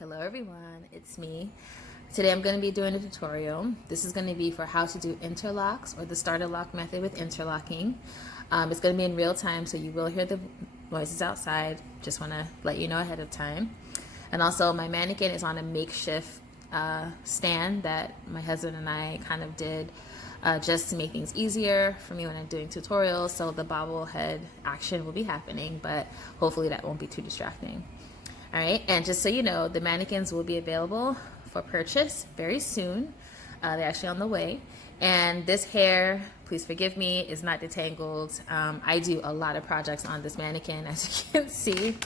Hello everyone, it's me. Today I'm going to be doing a tutorial. This is going to be for how to do interlocks or the starter lock method with interlocking. It's going to be in real time, so you will hear the noises outside. Just want to let you know ahead of time. And also my mannequin is on a makeshift stand that my husband and I kind of did just to make things easier for me when I'm doing tutorials. So the bobblehead action will be happening, but hopefully that won't be too distracting. All right, and just so you know, the mannequins will be available for purchase very soon. They're actually on the way. And this hair, please forgive me, is not detangled. I do a lot of projects on this mannequin, as you can see.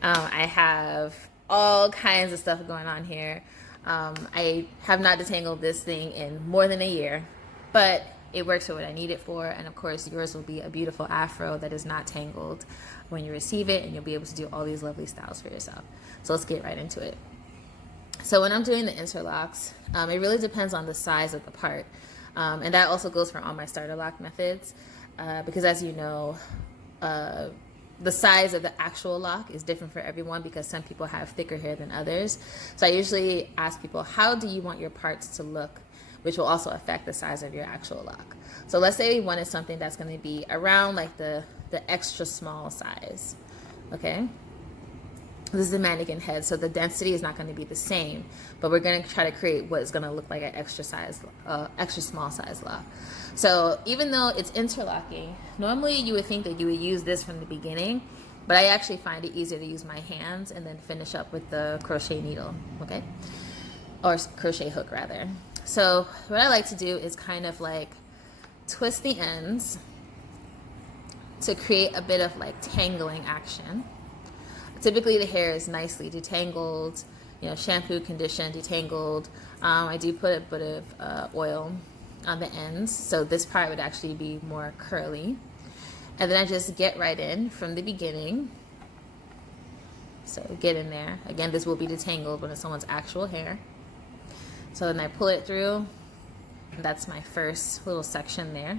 I have all kinds of stuff going on here. I have not detangled this thing in more than a year, but it works for what I need it for. And of course, yours will be a beautiful afro that is not tangled when you receive it, and you'll be able to do all these lovely styles for yourself. So let's get right into it. So when I'm doing the interlocks, it really depends on the size of the part. And that also goes for all my starter lock methods, because as you know, the size of the actual lock is different for everyone because some people have thicker hair than others. So I usually ask people, how do you want your parts to look, which will also affect the size of your actual lock. So let's say we wanted something that's going to be around like the extra small size, okay? This is the mannequin head, so the density is not going to be the same, but we're going to try to create what is going to look like an extra small size lock. So even though it's interlocking, normally you would think that you would use this from the beginning, but I actually find it easier to use my hands and then finish up with the crochet needle, okay? Or crochet hook rather. So what I like to do is kind of like twist the ends to create a bit of like tangling action. Typically the hair is nicely detangled, shampoo, conditioned, detangled. I do put a bit of oil on the ends, so this part would actually be more curly. And then I just get right in from the beginning. So get in there. Again, this will be detangled when it's someone's actual hair. So then I pull it through, and that's my first little section there.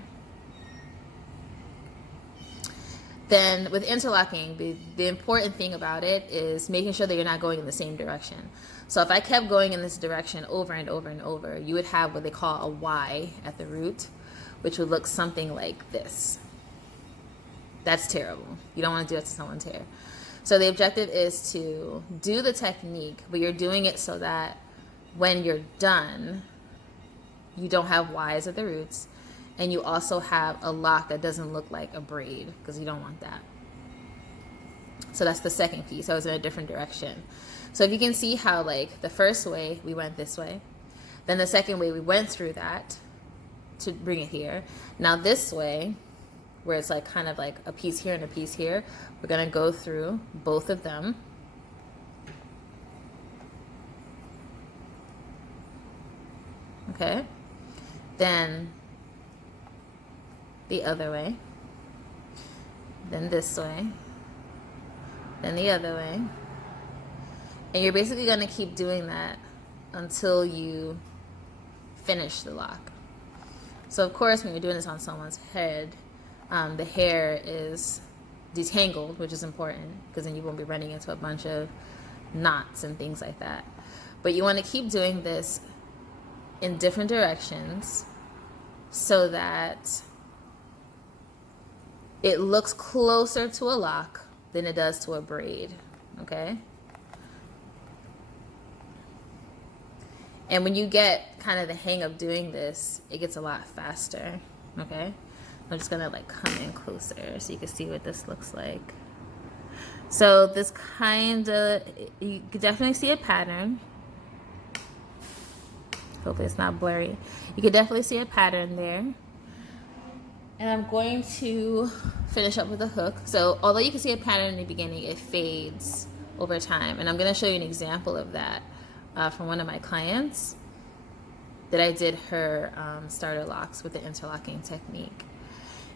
Then with interlocking, the important thing about it is making sure that you're not going in the same direction. So if I kept going in this direction over and over and over, you would have what they call a Y at the root, which would look something like this. That's terrible. You don't want to do it to someone's hair. So the objective is to do the technique, but you're doing it so that when you're done, you don't have Y's at the roots, and you also have a lock that doesn't look like a braid, because you don't want that. So that's the second piece. So it's in a different direction. So if you can see how like the first way we went this way, then the second way we went through that to bring it here. Now this way, where it's like kind of like a piece here and a piece here, we're gonna go through both of them. Okay, then the other way, then this way, then the other way, and you're basically going to keep doing that until you finish the lock. So of course, when you're doing this on someone's head, the hair is detangled, which is important because then you won't be running into a bunch of knots and things like that. But you want to keep doing this in different directions so that it looks closer to a lock than it does to a braid, okay? And when you get kind of the hang of doing this, it gets a lot faster, okay? I'm just gonna like come in closer so you can see what this looks like. So this kind of, you can definitely see a pattern. Hopefully it's not blurry. You can definitely see a pattern there. And I'm going to finish up with a hook. So although you can see a pattern in the beginning, it fades over time. And I'm going to show you an example of that from one of my clients that I did her starter locks with the interlocking technique.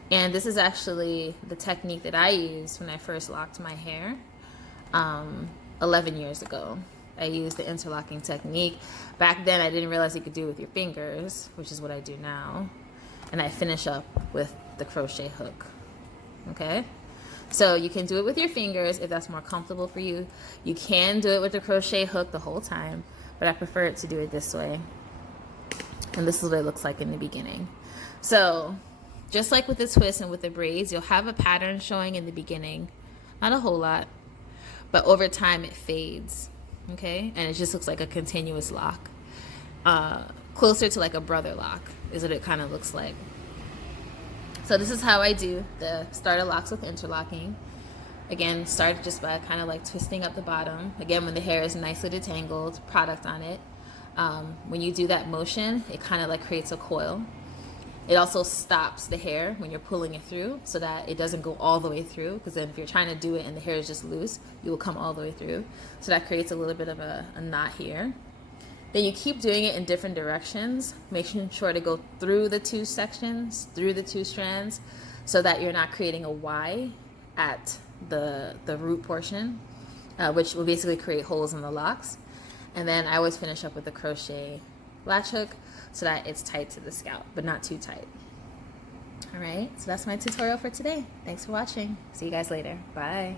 And this is actually the technique that I used when I first locked my hair 11 years ago. I used the interlocking technique. Back then I didn't realize you could do it with your fingers, which is what I do now. And I finish up with the crochet hook, okay? So you can do it with your fingers if that's more comfortable for you. You can do it with the crochet hook the whole time, but I prefer it to do it this way. And this is what it looks like in the beginning. So just like with the twist and with the braids, you'll have a pattern showing in the beginning. Not a whole lot, but over time it fades, okay? And it just looks like a continuous lock. Closer to like a brother lock is what it kind of looks like. So this is how I do the starter locks with interlocking. Again, start just by kind of like twisting up the bottom. Again, when the hair is nicely detangled, product on it. When you do that motion, it kind of like creates a coil. It also stops the hair when you're pulling it through so that it doesn't go all the way through, because then if you're trying to do it and the hair is just loose, you will come all the way through. So that creates a little bit of a knot here. Then you keep doing it in different directions, making sure to go through the two sections, through the two strands, so that you're not creating a Y at the root portion, which will basically create holes in the locks. And then I always finish up with a crochet latch hook so that it's tight to the scalp, but not too tight. All right, so that's my tutorial for today. Thanks for watching. See you guys later. Bye.